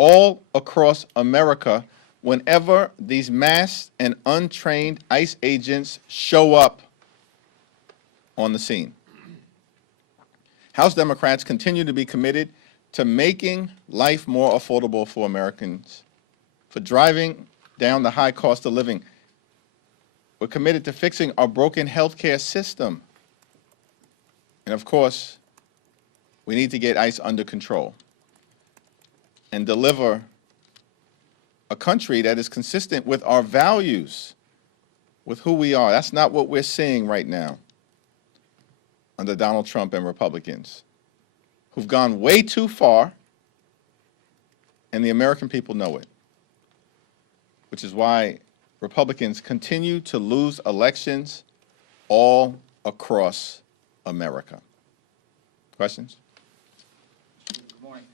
all across America whenever these masked and untrained ICE agents show up on the scene. House Democrats continue to be committed to making life more affordable for Americans, for driving down the high cost of living. We're committed to fixing our broken healthcare system. And of course, we need to get ICE under control and deliver a country that is consistent with our values, with who we are. That's not what we're seeing right now under Donald Trump and Republicans, who've gone way too far, and the American people know it, which is why Republicans continue to lose elections all across America. Questions? Good morning.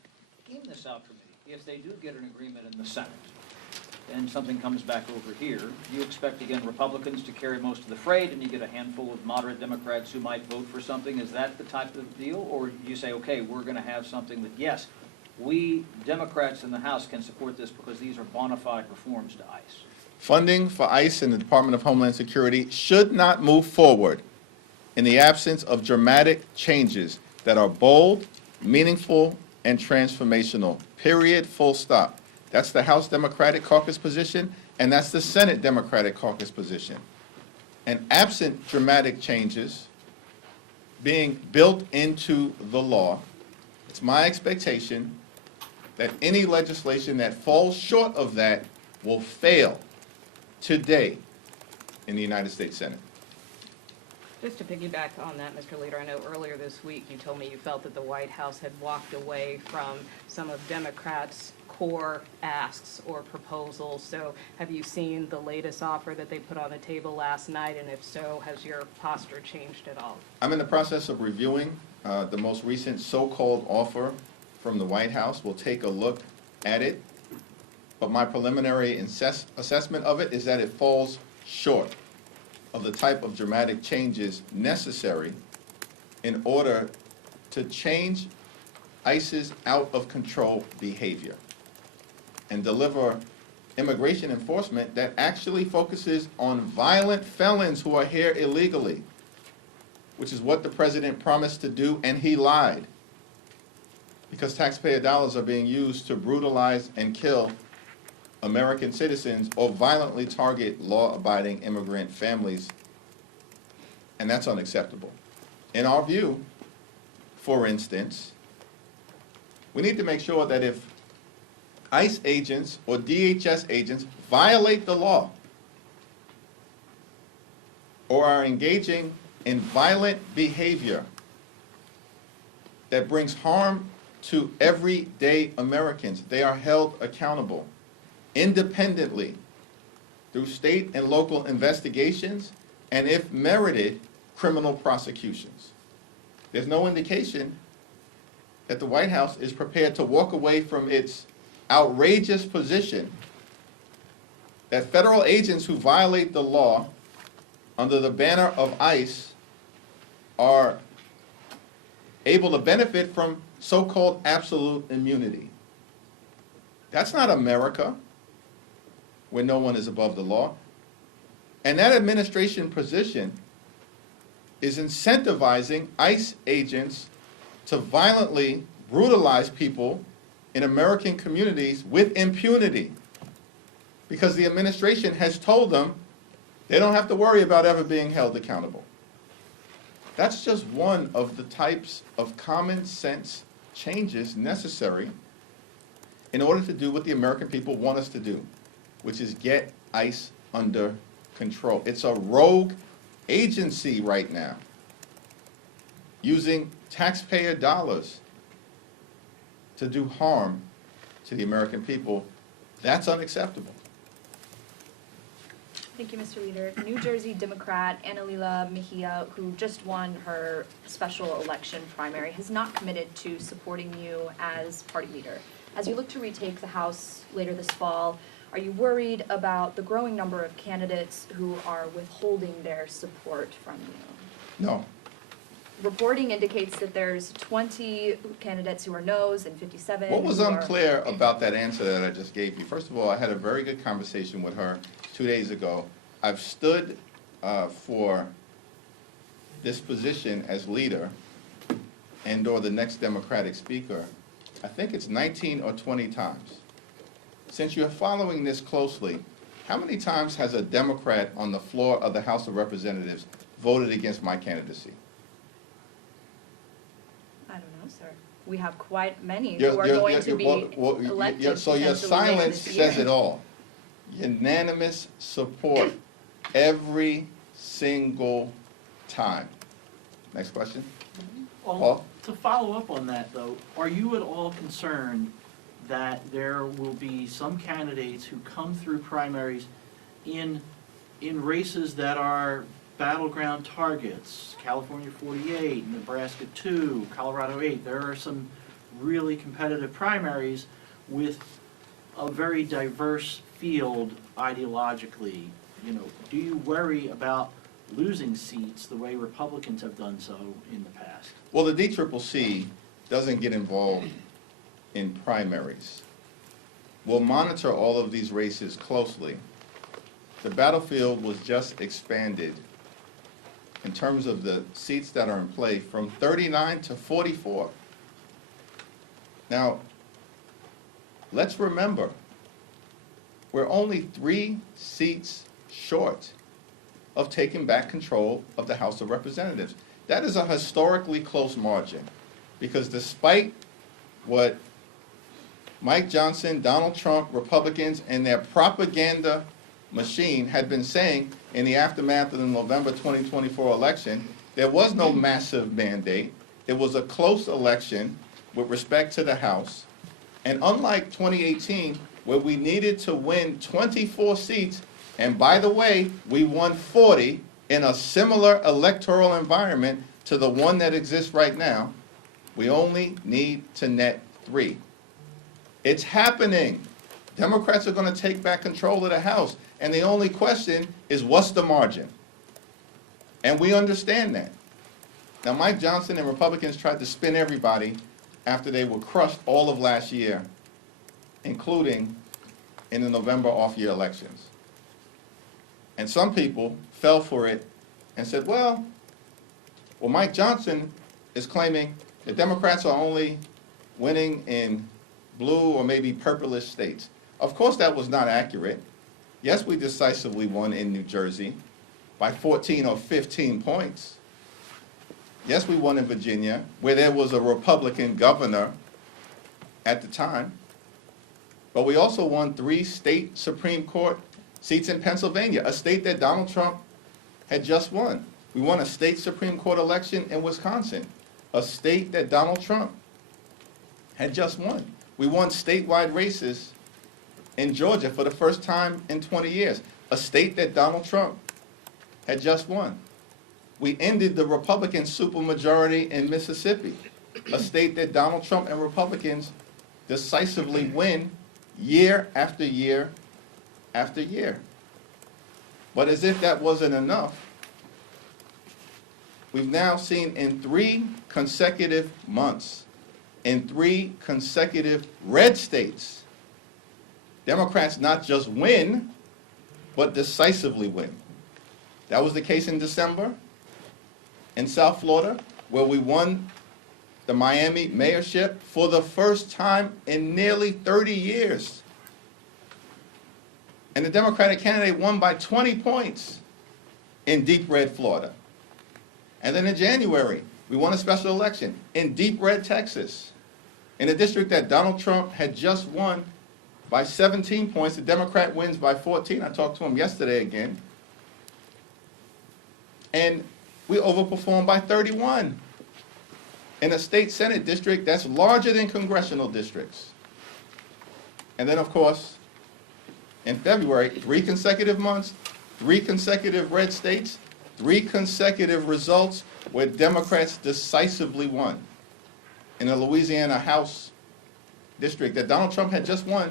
Game this out for me. If they do get an agreement in the Senate, and something comes back over here, you expect, again, Republicans to carry most of the freight, and you get a handful of moderate Democrats who might vote for something? Is that the type of deal? Or you say, okay, we're going to have something that, yes, we Democrats in the House can support this because these are bona fide reforms to ICE? Funding for ICE and the Department of Homeland Security should not move forward in the absence of dramatic changes that are bold, meaningful, and transformational. Period, full stop. That's the House Democratic Caucus position, and that's the Senate Democratic Caucus position. And absent dramatic changes being built into the law, it's my expectation that any legislation that falls short of that will fail today in the United States Senate. Just to piggyback on that, Mr. Leader, I know earlier this week you told me you felt that the White House had walked away from some of Democrats' core asks or proposals. So have you seen the latest offer that they put on the table last night? And if so, has your posture changed at all? I'm in the process of reviewing the most recent so-called offer from the White House. We'll take a look at it. But my preliminary assessment of it is that it falls short of the type of dramatic changes necessary in order to change ICE's out-of-control behavior and deliver immigration enforcement that actually focuses on violent felons who are here illegally, which is what the president promised to do, and he lied, because taxpayer dollars are being used to brutalize and kill American citizens or violently target law-abiding immigrant families, and that's unacceptable. In our view, for instance, we need to make sure that if ICE agents or DHS agents violate the law or are engaging in violent behavior that brings harm to everyday Americans, they are held accountable independently through state and local investigations and, if merited, criminal prosecutions. There's no indication that the White House is prepared to walk away from its outrageous position that federal agents who violate the law under the banner of ICE are able to benefit from so-called absolute immunity. That's not America, where no one is above the law. And that administration position is incentivizing ICE agents to violently brutalize people in American communities with impunity, because the administration has told them they don't have to worry about ever being held accountable. That's just one of the types of common sense changes necessary in order to do what the American people want us to do, which is get ICE under control. It's a rogue agency right now, using taxpayer dollars to do harm to the American people. That's unacceptable. Thank you, Mr. Leader. New Jersey Democrat Annalila Mejia, who just won her special election primary, has not committed to supporting you as party leader. As you look to retake the House later this fall, are you worried about the growing number of candidates who are withholding their support from you? No. reporting indicates that there's 20 candidates who are no's and 57 What was who are- unclear about that answer that I just gave you? First of all, I had a very good conversation with her 2 days ago. I've stood for this position as leader and/or the next Democratic speaker, I think it's 19 or 20 times. Since you're following this closely, how many times has a Democrat on the floor of the House of Representatives voted against my candidacy? I don't know, sir. We have quite many Your- who are your- going your- to be well, elected so your potentially later silence this year. says it all. Unanimous support every single time. Next question. Well, Paul? to follow up on that, though, are you at all concerned that there will be some candidates who come through primaries in races that are battleground targets? California 48, Nebraska 2, Colorado 8. There are some really competitive primaries with a very diverse field ideologically. You know, do you worry about losing seats the way Republicans have done so in the past? Well, the DCCC doesn't get involved in primaries. We'll monitor all of these races closely. The battlefield was just expanded in terms of the seats that are in play from 39 to 44. Now, let's remember, we're only 3 seats short of taking back control of the House of Representatives. That is a historically close margin, because despite what Mike Johnson, Donald Trump, Republicans, and their propaganda machine had been saying in the aftermath of the November 2024 election, there was no massive mandate. It was a close election with respect to the House. And unlike 2018, where we needed to win 24 seats, and by the way, we won 40 in a similar electoral environment to the one that exists right now, we only need to net 3. It's happening. Democrats are going to take back control of the House. And the only question is, what's the margin? And we understand that. Now, Mike Johnson and Republicans tried to spin everybody after they were crushed all of last year, including in the November off-year elections. And some people fell for it and said, well, Mike Johnson is claiming the Democrats are only winning in blue or maybe purplish states. Of course, that was not accurate. Yes, we decisively won in New Jersey by 14 or 15 points. Yes, we won in Virginia, where there was a Republican governor at the time. But we also won 3 state Supreme Court seats in Pennsylvania, a state that Donald Trump had just won. We won a state Supreme Court election in Wisconsin, a state that Donald Trump had just won. We won statewide races in Georgia for the first time in 20 years, a state that Donald Trump had just won. We ended the Republican supermajority in Mississippi, a state that Donald Trump and Republicans decisively win year after year after year. But as if that wasn't enough, we've now seen in 3 consecutive months, in 3 consecutive red states, Democrats not just win, but decisively win. That was the case in December in South Florida, where we won the Miami mayorship for the first time in nearly 30 years. And the Democratic candidate won by 20 points in deep red Florida. And then in January, we won a special election in deep red Texas, in a district that Donald Trump had just won by 17 points. The Democrat wins by 14. I talked to him yesterday again. And we overperformed by 31 in a state Senate district that's larger than congressional districts. And then, of course, in February, 3 consecutive months, 3 consecutive red states, 3 consecutive results where Democrats decisively won. In the Louisiana House district that Donald Trump had just won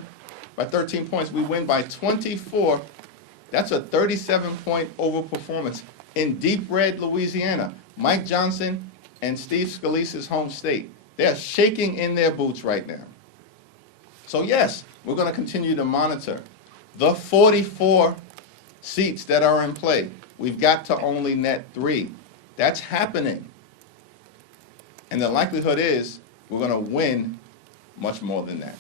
by 13 points, we win by 24. That's a 37-point overperformance in deep red Louisiana. Mike Johnson and Steve Scalise's home state. They're shaking in their boots right now. So yes, we're going to continue to monitor the 44 seats that are in play. We've got to only net 3. That's happening. And the likelihood is we're going to win much more than that.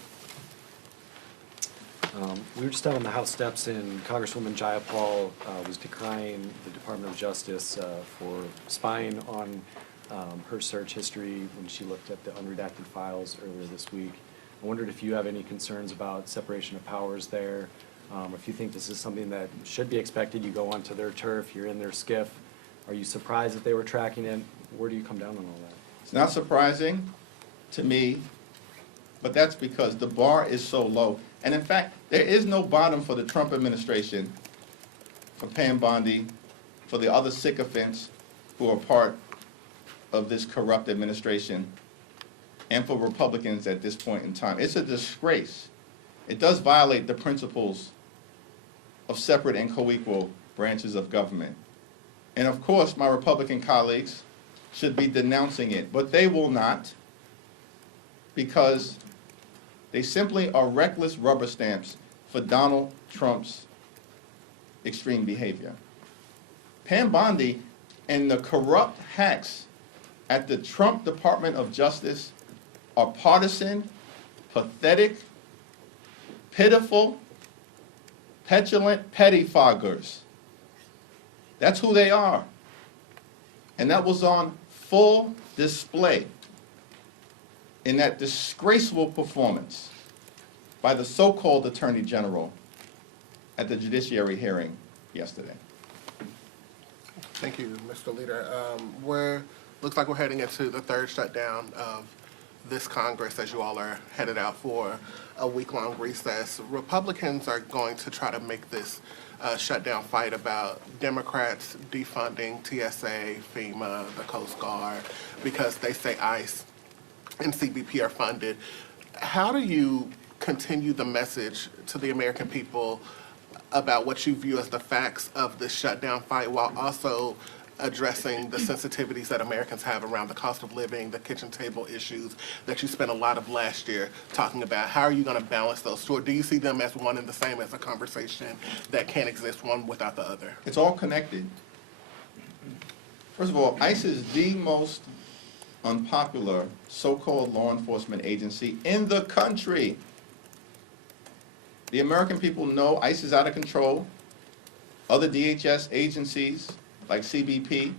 We were just down on the House steps, and Congresswoman Jayapal was decrying the Department of Justice for spying on her search history when she looked at the unredacted files earlier this week. I wondered if you have any concerns about separation of powers there, if you think this is something that should be expected. You go onto their turf, you're in their skiff. Are you surprised that they were tracking it? Where do you come down on all that? It's not surprising to me, but that's because the bar is so low. And in fact, there is no bottom for the Trump administration, for Pam Bondi, for the other sycophants who are part of this corrupt administration, and for Republicans at this point in time. It's a disgrace. It does violate the principles of separate and co-equal branches of government. And of course, my Republican colleagues should be denouncing it, but they will not, because they simply are reckless rubber stamps for Donald Trump's extreme behavior. Pam Bondi and the corrupt hacks at the Trump Department of Justice are partisan, pathetic, pitiful, petulant pettifoggers. That's who they are. And that was on full display in that disgraceful performance by the so-called Attorney General at the Judiciary hearing yesterday. Thank you, Mr. Leader. Looks like we're heading into the third shutdown of this Congress as you all are headed out for a week-long recess. Republicans are going to try to make this shutdown fight about Democrats defunding TSA, FEMA, the Coast Guard, because they say ICE and CBP are funded. How do you continue the message to the American people about what you view as the facts of this shutdown fight while also addressing the sensitivities that Americans have around the cost of living, the kitchen table issues that you spent a lot of last year talking about? How are you going to balance those two? Or do you see them as one and the same, as a conversation that can't exist one without the other? It's all connected. First of all, ICE is the most unpopular so-called law enforcement agency in the country. The American people know ICE is out of control. Other DHS agencies like CBP,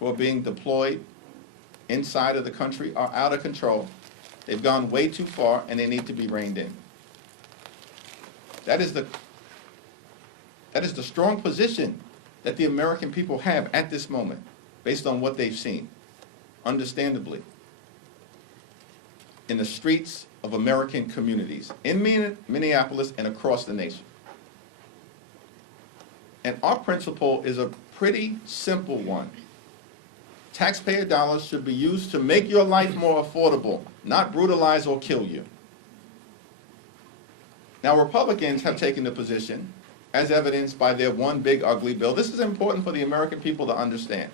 who are being deployed inside of the country, are out of control. They've gone way too far, and they need to be reined in. That is the strong position that the American people have at this moment, based on what they've seen, understandably, in the streets of American communities, in Minneapolis and across the nation. And our principle is a pretty simple one. Taxpayer dollars should be used to make your life more affordable, not brutalize or kill you. Now, Republicans have taken the position, as evidenced by their one big ugly bill. This is important for the American people to understand.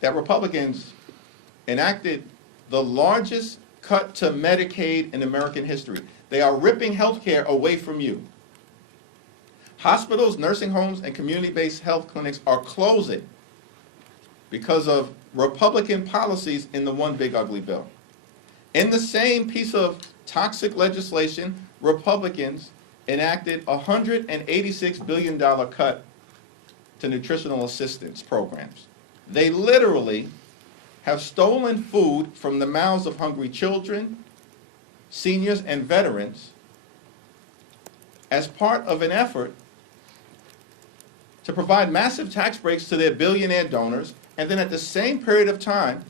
That Republicans enacted the largest cut to Medicaid in American history. They are ripping health care away from you. Hospitals, nursing homes, and community-based health clinics are closing because of Republican policies in the one big ugly bill. In the same piece of toxic legislation, Republicans enacted a $186 billion cut to nutritional assistance programs. They literally have stolen food from the mouths of hungry children, seniors, and veterans as part of an effort to provide massive tax breaks to their billionaire donors, and then at the same period of time,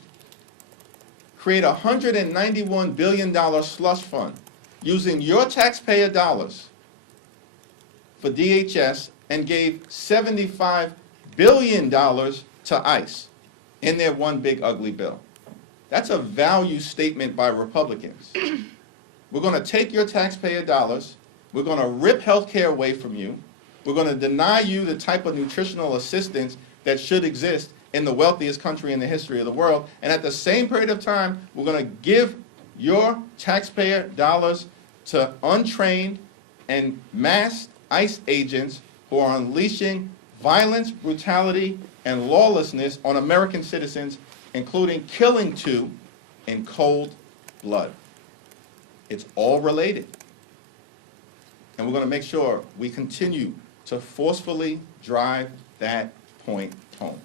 create a $191 billion slush fund using your taxpayer dollars for DHS, and gave $75 billion to ICE in their one big ugly bill. That's a value statement by Republicans. We're going to take your taxpayer dollars, we're going to rip health care away from you, we're going to deny you the type of nutritional assistance that should exist in the wealthiest country in the history of the world. And at the same period of time, we're going to give your taxpayer dollars to untrained and masked ICE agents who are unleashing violence, brutality, and lawlessness on American citizens, including killing 2 in cold blood. It's all related. And we're going to make sure we continue to forcefully drive that point home.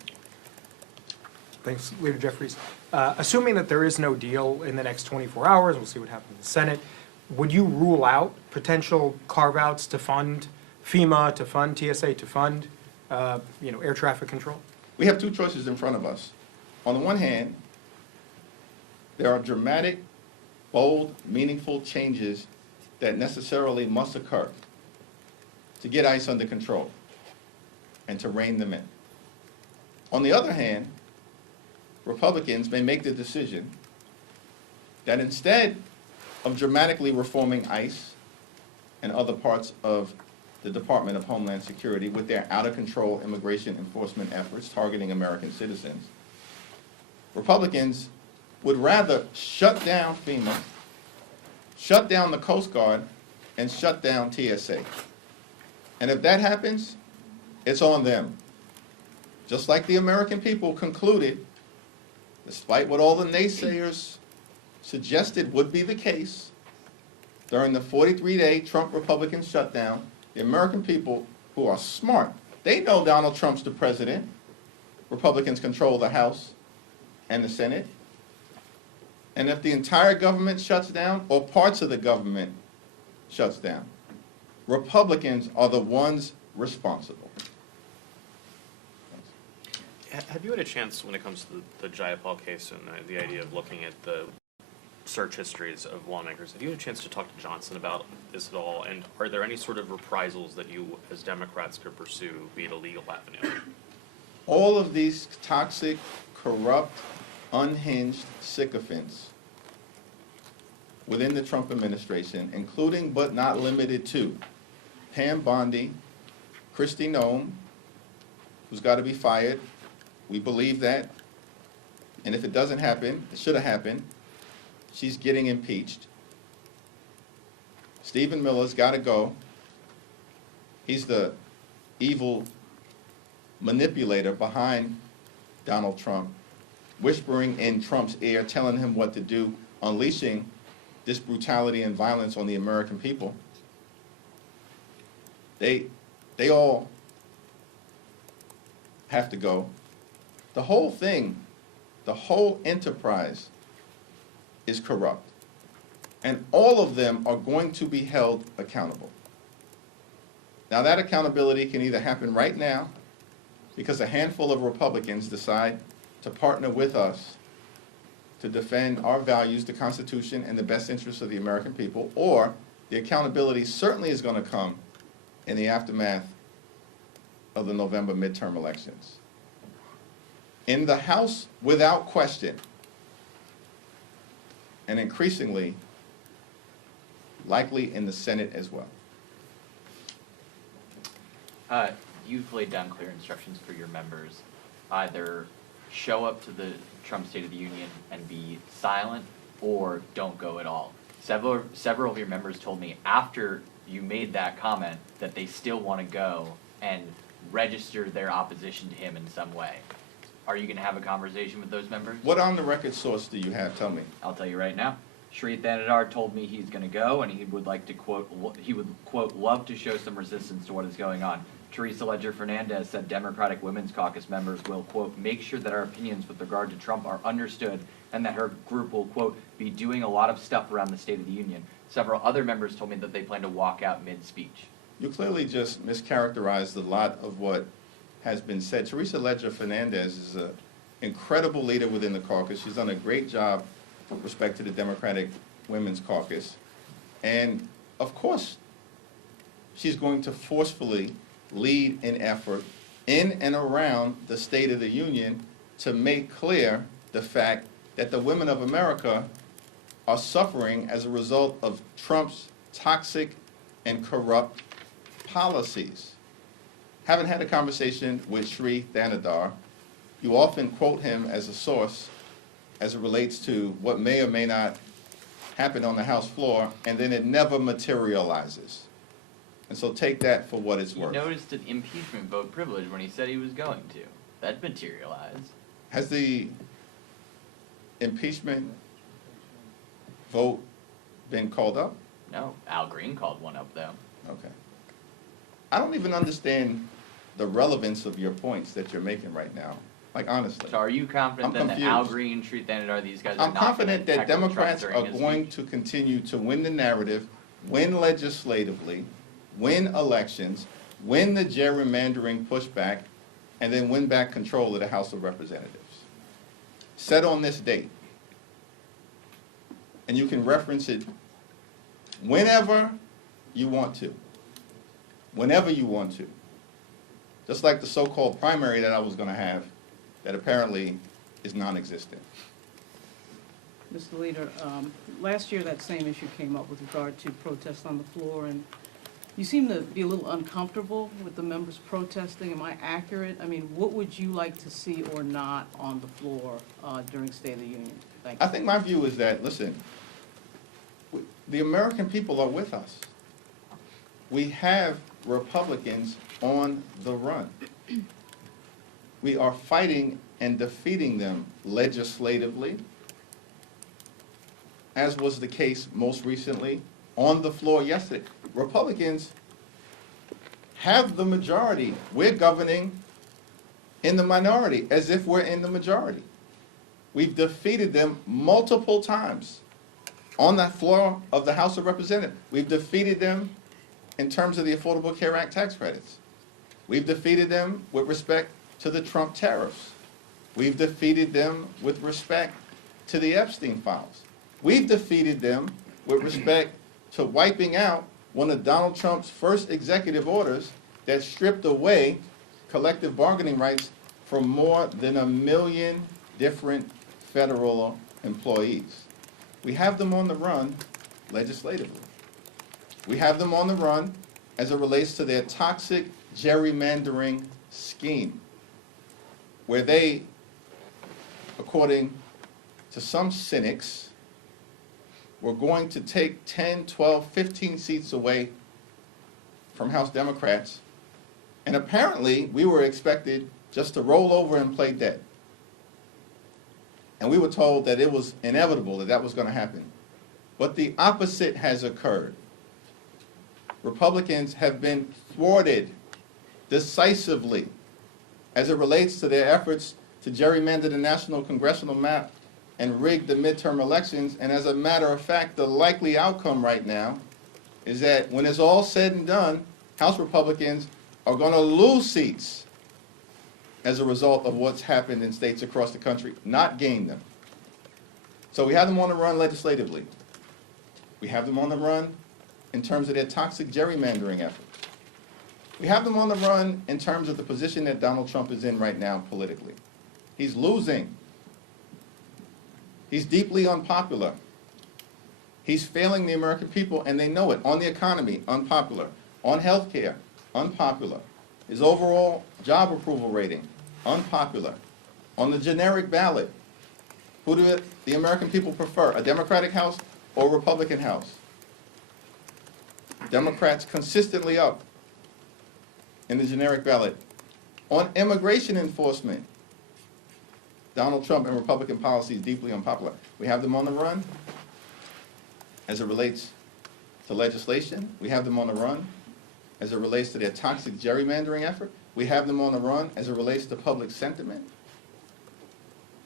Thanks, Leader Jeffries. Assuming that there is no deal in the next 24 hours, we'll see what happens in the Senate, would you rule out potential carve-outs to fund FEMA, to fund TSA, to fund air traffic control? We have 2 choices in front of us. On the one hand, there are dramatic, bold, meaningful changes that necessarily must occur to get ICE under control and to rein them in. On the other hand, Republicans may make the decision that instead of dramatically reforming ICE and other parts of the Department of Homeland Security with their out-of-control immigration enforcement efforts targeting American citizens, Republicans would rather shut down FEMA, shut down the Coast Guard, and shut down TSA. And if that happens, it's on them. Just like the American people concluded, despite what all the naysayers suggested would be the case, during the 43-day Trump Republican shutdown, the American people, who are smart, they know Donald Trump's the president. Republicans control the House and the Senate. And if the entire government shuts down, or parts of the government shuts down, Republicans are the ones responsible. Have you had a chance, when it comes to the Jayapal case and the idea of looking at the search histories of lawmakers, have you had a chance to talk to Johnson about this at all? And are there any sort of reprisals that you, as Democrats, could pursue, be it a legal avenue? All of these toxic, corrupt, unhinged sycophants within the Trump administration, including but not limited to Pam Bondi, Kristi Noem, who's got to be fired. We believe that. And if it doesn't happen, it should have happened, she's getting impeached. Stephen Miller's got to go. He's the evil manipulator behind Donald Trump, whispering in Trump's ear, telling him what to do, unleashing this brutality and violence on the American people. They all have to go. The whole thing, the whole enterprise is corrupt. And all of them are going to be held accountable. Now, that accountability can either happen right now, because a handful of Republicans decide to partner with us to defend our values, the Constitution, and the best interests of the American people, or the accountability certainly is going to come in the aftermath of the November midterm elections. In the House, without question, and increasingly, likely in the Senate as well. You've laid down clear instructions for your members. Either show up to the Trump State of the Union and be silent, or don't go at all. Several of your members told me after you made that comment that they still want to go and register their opposition to him in some way. Are you going to have a conversation with those members? What on-the-record source do you have? Tell me. I'll tell you right now. Sharif Thanadar told me he's going to go, and he would like to quote, love to show some resistance to what is going on. Teresa Ledger Fernandez said Democratic Women's Caucus members will, quote, make sure that our opinions with regard to Trump are understood, and that her group will, quote, be doing a lot of stuff around the State of the Union. Several other members told me that they plan to walk out mid-speech. You clearly just mischaracterized a lot of what has been said. Teresa Ledger Fernandez is an incredible leader within the caucus. She's done a great job with respect to the Democratic Women's Caucus. And, of course, she's going to forcefully lead an effort in and around the State of the Union to make clear the fact that the women of America are suffering as a result of Trump's toxic and corrupt policies. Haven't had a conversation with Shri Thanadar, you often quote him as a source as it relates to what may or may not happen on the House floor, and then it never materializes. And so take that for what it's You worth. noticed an impeachment vote privilege when he said he was going to. That materialized. Has the impeachment vote been called up? No, Al Green called one up though. Okay. I don't even understand the relevance of your points that you're making right now, like honestly. So are you confident I'm then that Al confused. Green, Truth Anidar, these guys are I'm not gonna confident that heckle Trump Democrats during are his going speech? to continue to win the narrative, win legislatively, win elections, win the gerrymandering pushback, and then win back control of the House of Representatives. Set on this date. And you can reference it whenever you want to. Whenever you want to. Just like the so-called primary that I was gonna have, that apparently is non-existent. Mr. Leader, last year that same issue came up with regard to protests on the floor, and you seem to be a little uncomfortable with the members protesting. Am I accurate? I mean, what would you like to see or not on the floor during State of the Union? Thank I you. think my view is that, listen, the American people are with us. We have Republicans on the run. We are fighting and defeating them legislatively, as was the case most recently on the floor yesterday. Republicans have the majority. We're governing in the minority as if we're in the majority. We've defeated them multiple times on the floor of the House of Representatives. We've defeated them in terms of the Affordable Care Act tax credits. We've defeated them with respect to the Trump tariffs. We've defeated them with respect to the Epstein files. We've defeated them with respect to wiping out one of Donald Trump's first executive orders that stripped away collective bargaining rights from more than 1 million different federal employees. We have them on the run legislatively. We have them on the run as it relates to their toxic gerrymandering scheme, where they, according to some cynics, were going to take 10, 12, 15 seats away from House Democrats, and apparently we were expected just to roll over and play dead. And we were told that it was inevitable that that was going to happen. But the opposite has occurred. Republicans have been thwarted decisively as it relates to their efforts to gerrymander the national congressional map and rig the midterm elections. And as a matter of fact, the likely outcome right now is that when it's all said and done, House Republicans are going to lose seats as a result of what's happened in states across the country, not gain them. So we have them on the run legislatively. We have them on the run in terms of their toxic gerrymandering efforts. We have them on the run in terms of the position that Donald Trump is in right now politically. He's losing. He's deeply unpopular. He's failing the American people, and they know it. On the economy, unpopular. On health care, unpopular. His overall job approval rating, unpopular. On the generic ballot, who do the American people prefer, a Democratic House or a Republican House? Democrats consistently up in the generic ballot. On immigration enforcement, Donald Trump and Republican policy is deeply unpopular. We have them on the run as it relates to legislation. We have them on the run as it relates to their toxic gerrymandering effort. We have them on the run as it relates to public sentiment.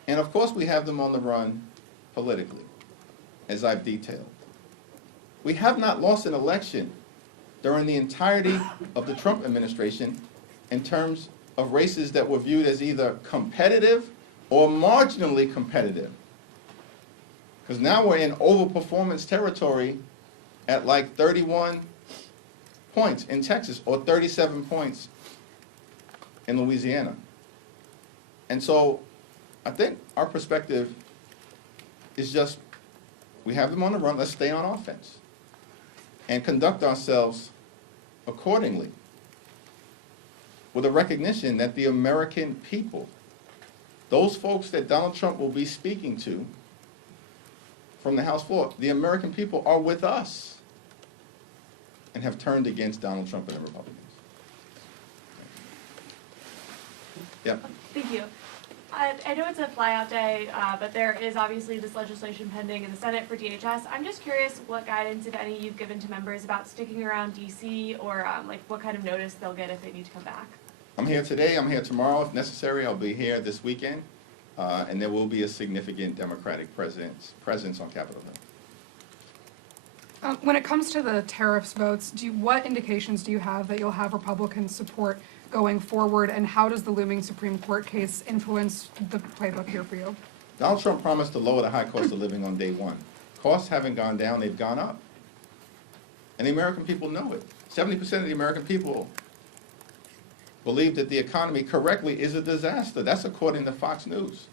And of course, we have them on the run politically, as I've detailed. We have not lost an election during the entirety of the Trump administration in terms of races that were viewed as either competitive or marginally competitive. Because now we're in overperformance territory at like 31 points in Texas or 37 points in Louisiana. And so I think our perspective is just, we have them on the run, let's stay on offense and conduct ourselves accordingly with a recognition that the American people those folks that Donald Trump will be speaking to from the House floor, the American people are with us and have turned against Donald Trump and the Republicans. Yeah. Thank you. I know it's a flyout day, but there is obviously this legislation pending in the Senate for DHS. I'm just curious what guidance, if any, you've given to members about sticking around DC, or like what kind of notice they'll get if they need to come back. I'm here today, I'm here tomorrow. If necessary, I'll be here this weekend, and there will be a significant Democratic presence on Capitol Hill. When it comes to the tariffs votes, what indications do you have that you'll have Republican support going forward, and how does the looming Supreme Court case influence the playbook here for you? Donald Trump promised to lower the high cost of living on day one. Costs haven't gone down, they've gone up. And the American people know it. 70% of the American people believe that the economy correctly is a disaster. That's according to Fox News.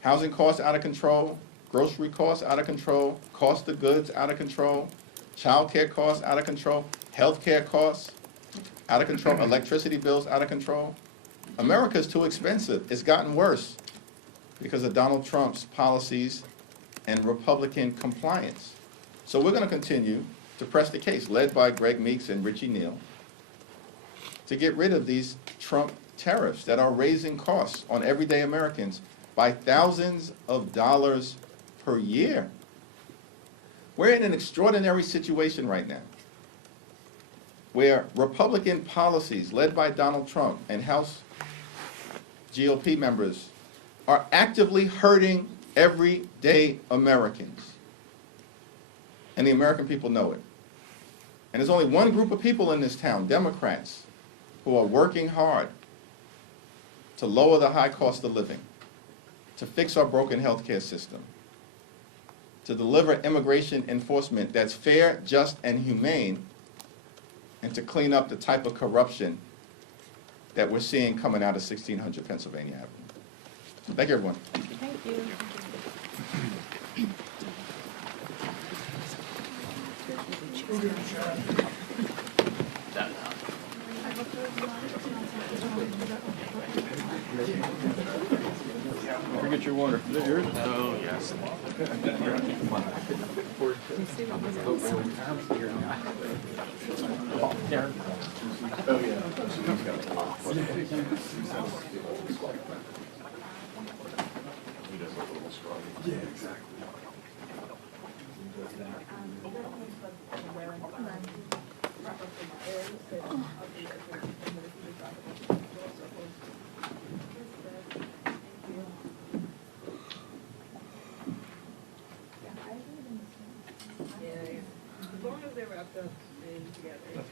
Housing costs out of control, grocery costs out of control, cost of goods out of control, child care costs out of control, health care costs out of control, electricity bills out of control. America's too expensive. It's gotten worse because of Donald Trump's policies and Republican compliance. So we're going to continue to press the case, led by Greg Meeks and Richie Neal, to get rid of these Trump tariffs that are raising costs on everyday Americans by thousands of dollars per year. We're in an extraordinary situation right now, where Republican policies led by Donald Trump and House GOP members are actively hurting everyday Americans. And the American people know it. And there's only one group of people in this town, Democrats, who are working hard to lower the high cost of living, to fix our broken healthcare system, to deliver immigration enforcement that's fair, just, and humane, and to clean up the type of corruption that we're seeing coming out of 1600 Pennsylvania Avenue. Thank you, everyone. Thank you. Forget your water. Is that yours? Oh, yes. As long as they're wrapped up in together.